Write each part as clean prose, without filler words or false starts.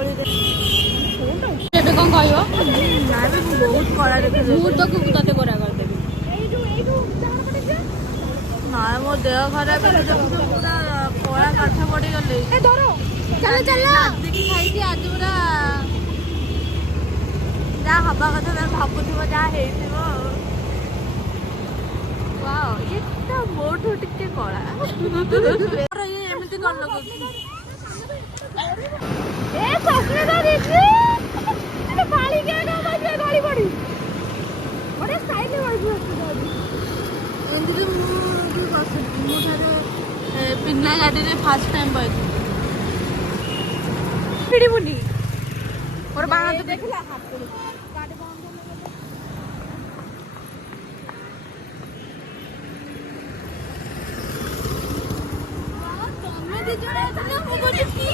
ଏବେ କଣ କହିବ? ନାଇଁ ମୁଁ ବହୁତ କଳା ଦେଖାଯାଉଛି। ମୁଁ ତ ତତେ ଗୋରା କରିଦେବି। ନାଇଁ ମୋ ଦେହ ଖରାପ ହେଲେ ଦେଖୁଛ ପୁରା କଳା କାଠ ପଡିଗଲି। ଚାଲ ଚାଲ। ନାଚିକି ଖାଇକି ଆଜି ପୁରା ଯାହା ହବା କଥା ତମେ ଭାବୁଥିବ ଯାହା ହେଇଥିବ ଆଉ। ୱାଓ ଏଟା ମୋଠୁ ଟିକେ କଳା। ଏମିତି କଣ ଲଗାଉଛି? ଏମିତି ମୁଁ ବି ବସିଛି। ମୁଁ ଥରେ ପିନା ଗାଡ଼ିରେ ଫାଷ୍ଟ ଟାଇମ୍ ବସିଛି। ପିଡ଼ିବୁନି ମୋର ବାହା ଦେଖିଲା ତମେ ଦି ଜଣ ଅଛ ମୁଁ କହୁଛି କି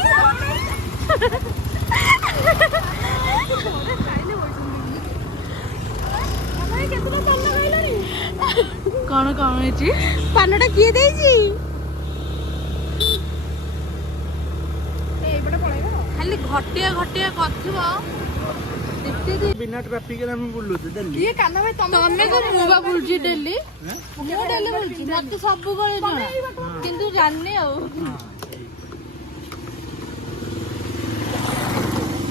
କଣ କଣ ହେଇଛି? ପାନଟା କିଏ ଦେଇଛି? ଖାଲି ଘଟିଆ ଘଟିଆ କରିଥିବ। बिना ट्रैफिक रे हम बुलुଛୁ ଡେଲି। କିଏ କାନ ଭାଇ ତମେ କଣ ମୁଁ ବା ବୁଲୁଛି ଡେଲି। ମୁଁ ଡେଲି ବୁଲୁଛି ମତେ ସବୁବେଳେ ଜଣା କିନ୍ତୁ ଜାଣିନି ଆଉ।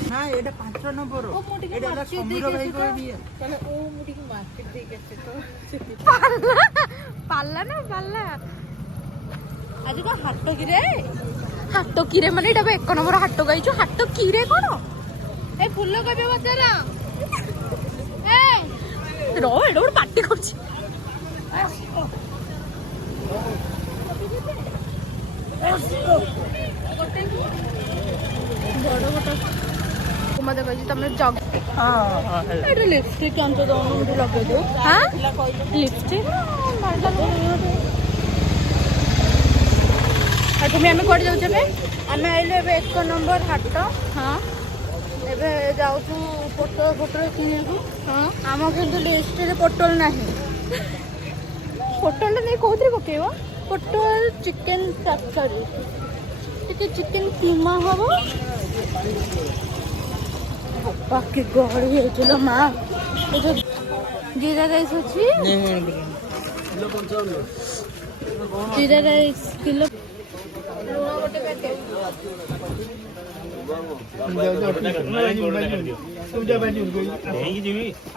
ନା ଏଟା 5 ନମ୍ବର ଏଟା ହେଲା ସମୀର ଭାଇ କହିବି। ତାହେଲେ ଓ ମୁଁ ଟିକେ ମାର୍କେଟ ଦେଇକି ଆସିଛି ତ ପାଲା ନା ପାଲା ଆଜି କଣ ହାଟ କିରେ? ହାଟ କିରେ ମାନେ ଏଇଟା 1 ନମ୍ବର ହାଟ ଗାଇଛୁ। ହାଟ କିରେ କଣ? ଏ ଫୁଲ କୋବି ବଜାର ର ଏଟା ଗୋଟେ ପାଟି କରୁଛି। ବଡ ଗୋଟେ ମତେ କହିଛି ତମେ ଜଗ। ଏଇଟା ଲିପଷ୍ଟିକ୍ ଆଣିଛ ଦଉନ ମୁଁ ଲଗେଇଦେବି। ହଁ ଲିପଷ୍ଟିକ୍ ଆଉ ତୁମେ ଆମେ କୁଆଡେ ଯାଉଛୁ ଏବେ? ଆମେ ଆଇଲୁ ଏବେ 1 ନମ୍ବର ହାଟ। ହଁ ଏବେ ଯାଉଛୁ ପୋଟଳ ଫୋଟଳ କିଣିବାକୁ। ହଁ ଆମ କିନ୍ତୁ ଲିଷ୍ଟରେ ପୋଟଳ ନାହିଁ। ପୋଟଳଟା ନେଇ କୋଉଥିରେ ପକେଇବ? ପୋଟଳ ଚିକେନ ତରକାରୀ ଟିକେ ଚିକେନ କିମା ହବ। ବାକି ଗହଳି ହେଇছিল ମା। ଏ ଯୋଉ ଜିରା ରାଇସ୍ ଅଛି। ଜିରା ରାଇସ୍ କିଲୋ। ଲୁଣ ଗୋଟେ ପ୍ୟାକେଟ।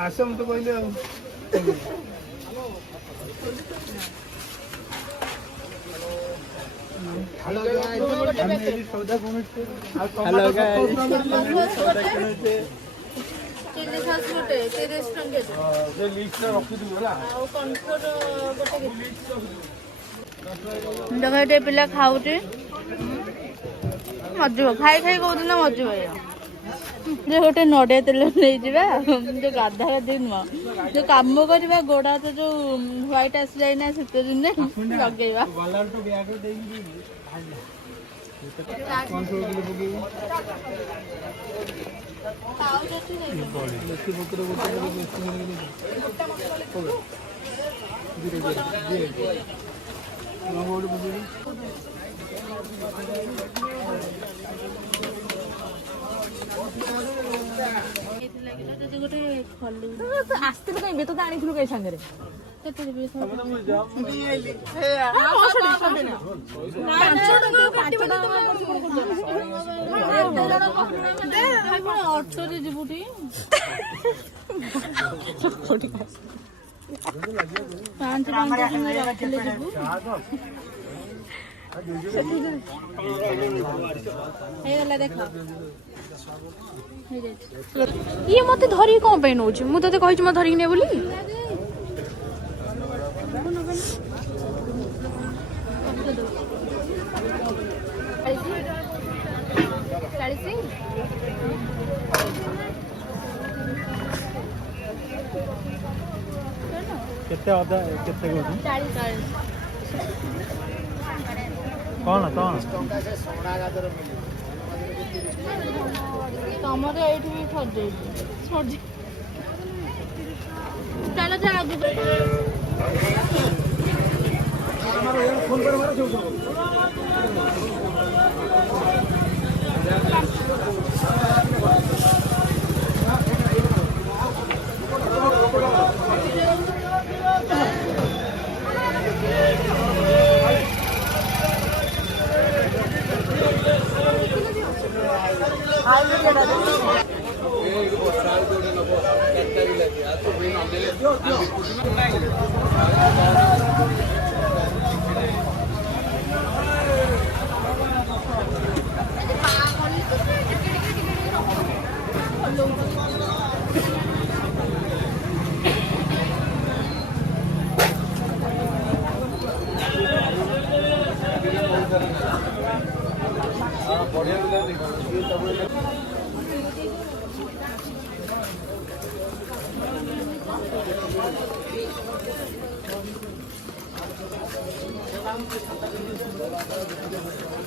ଆସମ ତ କହିଲେ ଆଉ ଚିଲି ସସ୍ ଗୋଟେ 30 ଟଙ୍କା। ଆଉ କନଫ୍ଲୋର ଗୋଟେ। ଦେଖ ଏଠି ପିଲା ଖାଉଛି ମଜିବ ଖାଇ ଖାଇ କୋଉଦିନ ମଜିବ। ଯେ ଗୋଟେ ନଡିଆ ତେଲ ନେଇଯିବା ଯୋଉ ଗାଧା ଗାଧି ନୁହଁ ଯୋଉ କାମ କରିବା ଗୋଡ ହାତ ଯୋଉ ହ୍ୱାଇଟ୍ ଆସିଯାଏ ନା ଶୀତ ଦିନେ ଲଗେଇବା। ଆସିଥିଲୁ କାଇଁ ବେତ ଆଣିଥିଲୁ କାଇଁ ସାଙ୍ଗରେ? ଅଟୋରେ ଯିବୁ ଟି 5 ଟଙ୍କା ରଖିଲେ ଯିବୁ। ହେଇଗଲା ଦେଖ ଇଏ ମତେ ଧରିକି କଣ ପାଇଁ ନଉଛି? ମୁଁ ତତେ କହିଛି ମତେ ଧରିକି ନେ ବୋଲି। କେତେ ଅଦା କେତେ କଣ ତମର ଏଇଠି ବି ସରିଯାଇଛି। ଚାଲ ଯା ଆଗକୁ।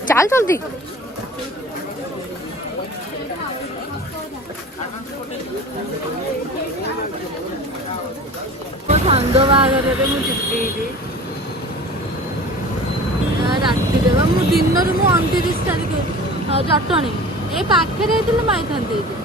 ଚାଲ ଜଲ୍ଦି। ମୋ ସାଙ୍ଗ ବାହାଘରରେ ମୁଁ ଯିବି ରାତିରେ ବା। ମୁଁ ଦିନରେ 29 ତାରିଖ ଜଟଣୀ ଏଇ ପାଖରେ ହେଇଥିଲେ ମାଇଥାନ୍ତି ଏଇଠି।